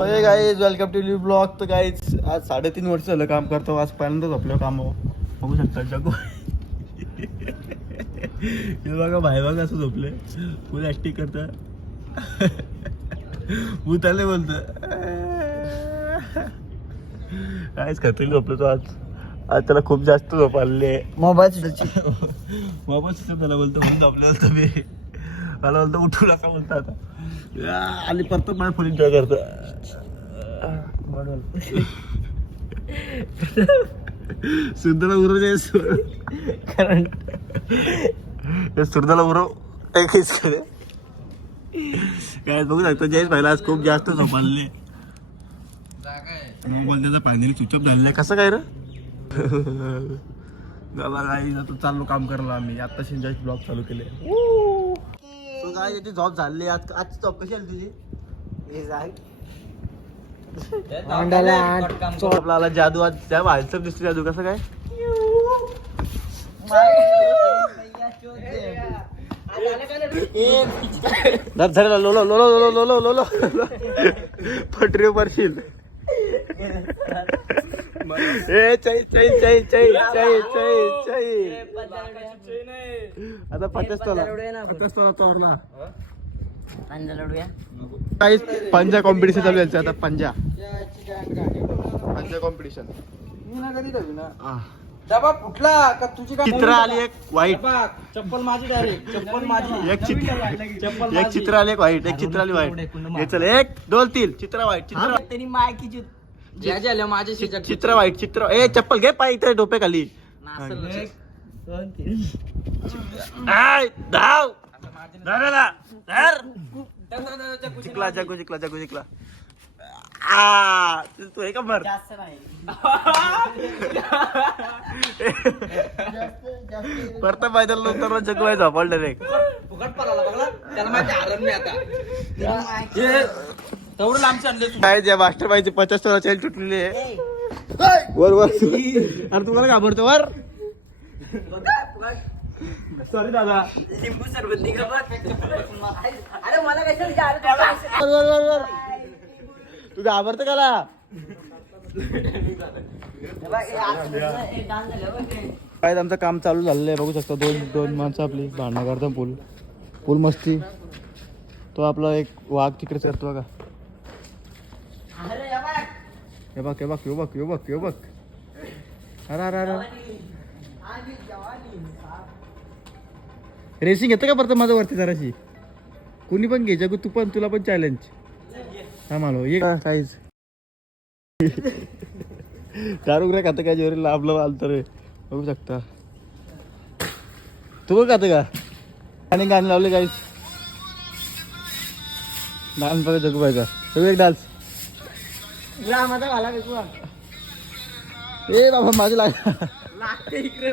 Guys welcome to new blog तर guys आज साडेतीन वर्ष झालं काम करतो. आज पहिल्यांदाच आपलं काम बघू शकता जगू. हे बघा भाई बघा असं झोपले. फुल ऍक्टिंग करत. भूताले बोलत. कायच खतरी झोपलो तो आज. आज त्याला खूप जास्त झोप आलेली आहे. मोबाईल मोबाईल सुद्धा त्याला बोलतो म्हणून झोपले होतो मी. मला बोलतो उठू नका बोलतो आता. आणि परत मला फुल एन्जॉय करतो. सुंदरला उरव दे कारण सुरदाला उरव काहीच काय बघू शकतो जयेश भाईला आज खूप जास्त झोपाले मोबाईल त्याचा फायनली स्विच ऑफ झालेला आहे. कसं काय रे? गावा गाई आता चाललो काम करायला आम्ही. आत्ताशी जयेश ब्लॉग चालू केले. मग काय त्याची झोप झाली. आज आजची जॉब कशी आली तुझी? हे जाय. आपला जादू आज त्या व्हायचं दिसतो जादू कसं काय? लोलो लोलो लोलो लोलो लोलो. पटरी पडशील ए चई चई चई चई चई चई चई आता पचास तोला पचास तोला तोरला काही पंजा कॉम्पिटिशन चालू आहे आता पंजा. पंजा कॉम्पिटिशन डबा फुटला का तुझी काय चित्र आली एक वाईट. बघ, चप्पल माझी डायरेक्ट चप्पल माझी. एक चित्र चप्पल एक. चित्र आली एक वाईट एक चित्र आली वाईट. हे चल एक दोन तीन चित्र वाईट चित्र त्यांनी मायकी ज्या झाल्या माझे चित्र- चित्र वाईट चित्र ए चप्पल घे पाय इथे डोपे खाली. आय, धाव. धराला, धर. जिंकला जगू जिंकला जगू जिंकला. आ, तू हे का मर जास्त नाही. परत मैदान नंतर जगू आहे झोपल डायरेक्ट फुकट पडाला बघला. त्याला माहिती हरण मी आता. हे आणले काय ज्या मास्टर बाईची पचास टोला चेल तुटलेली आहे. वर वर. अरे तुम्हाला घाबरतो वर. सॉरी दादा. लिंबू सरबत निघा अरे मला वर. तू घाबरतो काला काय आमचं काम चालू झालेलं आहे. बघू शकता दोन दोन माणसं आपली भांडणं करता पूल. पूल मस्ती. तो आपला एक वाघ तिकडे करतो बघा. हे बघ हे बघ हे बघ हे बघ हे बघ. अरे अरे अरे. रेसिंग येतं का परत माझं वरती जराशी? कुणी पण घे जगू तू पण तुला पण चॅलेंज हा मालो ये. काहीच. दारू काय खातं काय जेवढे लाभलं आलं तर बघू शकता. तू बघ खातं का? आणि गाणं लावले काहीच डान्स बघा जगू बाय का. सगळं एक डान्स. ए बाबा माझं लाग लागते इकडे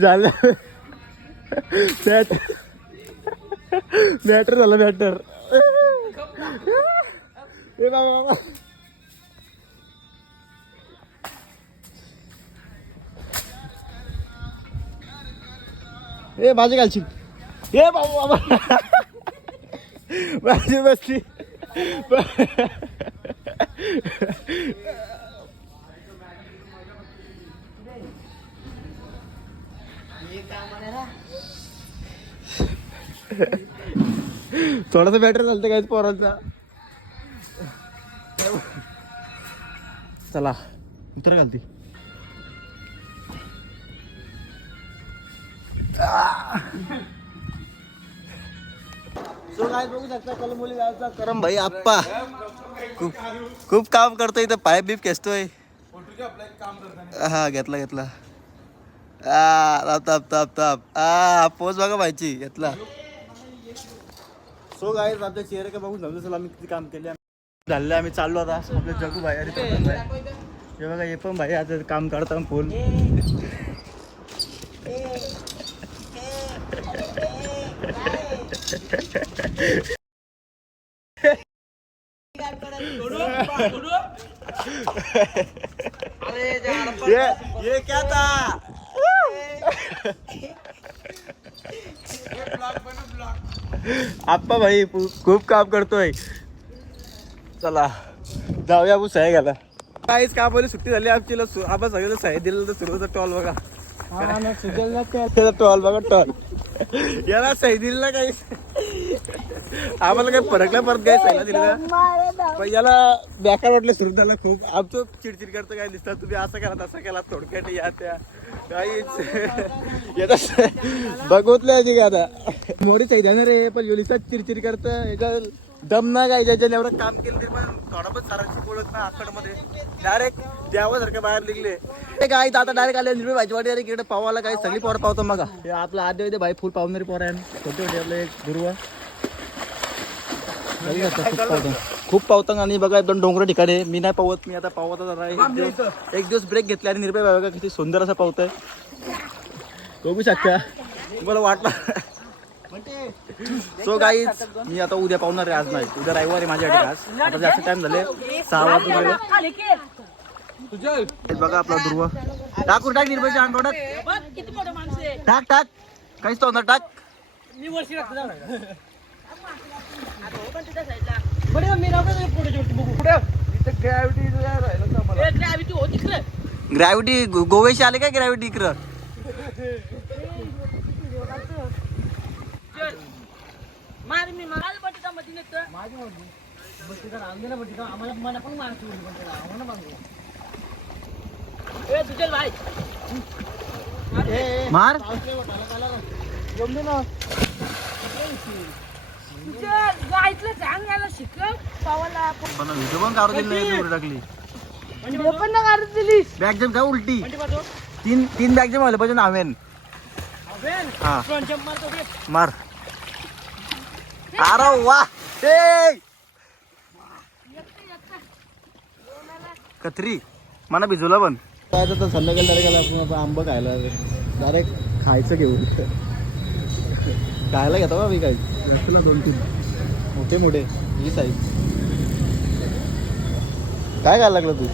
झालं. मॅट मॅटर झालं मॅटर. हे बाबा ए भाजी घालची ए बाबा. भाजी बसली. थोडासा बॅटरी झालं काय पोरांचा? चला उतर घालती. सो काय बघू शकता कलमुली गावचा करम भाई आप्पा. खूप खूप काम करतोय इथं पाईप बीप खेचतोय हा घेतला घेतला आ, ताप ताप ताप ताप आ पोच बघा व्हायची घेतला सो गाय आपल्या चेहरे का बघून झालं चला आम्ही किती काम केले झाले आम्ही चाललो आता आपले जगू भाई भाई हे बघा हे पण भाई आता काम काढता फुल ये ये क्या था आप्पा भाई खूप काम करतोय. चला जाऊया आपण सह्या घ्यायला. काहीच काम सुट्टी झाली आमची. ला सु- सह्या दिलं तर सुरू टॉल बघा. टॉल बघा टॉल. याला सही दिली ना काही आम्हाला काही फरक नाही परत काही दिलं ना पण याला बेकार वाटलं सुरू झालं खूप. आमचं चिडचिड करतं काय दिसतं? तुम्ही असं केला तसं केला थोडक्यात या त्या. काहीच. येतात बघवतलं आता. सही देणार रे पण योलिसा चिडचिड करतं याच्या दम ना काय ज्याच्याने एवढं काम केलं तरी पण थोडा पण सरांची बोलत ना आकडमध्ये. डायरेक्ट द्यावासारखं बाहेर निघले. ते काय आता डायरेक्ट आले निर्भय भाजी वाटी अरे इकडे पावाला काही सगळी पोरं पावतो मग. हे आपलं आद्य विद्य भाई फुल पावणारी पोरं आहे. छोटे छोटे आपले गुरु आहे. सगळी असतात, खूप पावतं. पावतं आणि बघा एकदम डोंगर ठिकाणी आहे. मी नाही पावत मी आता पावत एक दिवस ब्रेक घेतला आणि निर्भय बघा किती सुंदर असं पावतंय बघू शकता. मला वाटलं सो गाईज मी आता उद्या पावणार आहे आज नाही. उद्या रविवार आहे माझ्यासाठी आज. आता जास्त टाइम झाले. सहा वाजून गेले बघा आपला ध्रुव टाकून टाक अंगोडात आहे. टाक टाक. काहीच तो टाक. मी वर्षी तिकडे. ग्रॅव्हिटी गोवेशी आले काय ग्रॅव्हिटी इकडं? मार मी मार. आलं बटीचा मध्ये. ए, भाई. मार. तुझ्या गाईतलं चांग यायला शिकव. पावाला पण व्हिडिओ पण काढून दिली नाही एवढी टाकली. पण ना काढून दिलीस. बॅग जम काय उलटी. म्हणजे तीन तीन बॅग जम आले पाहिजे नावेन वेल हा. मार. अरे वा. ए! कत्री मला भिजवला पण. काय तर संध्याकाळी डायरेक्ट आला आपण आपण आंबा खायला. डायरेक्ट खायचं घेऊन. खायला घेता बा मी काय जास्तला दोन तीन. मोठे मोठे ही साईज काय खायला लागलं तू?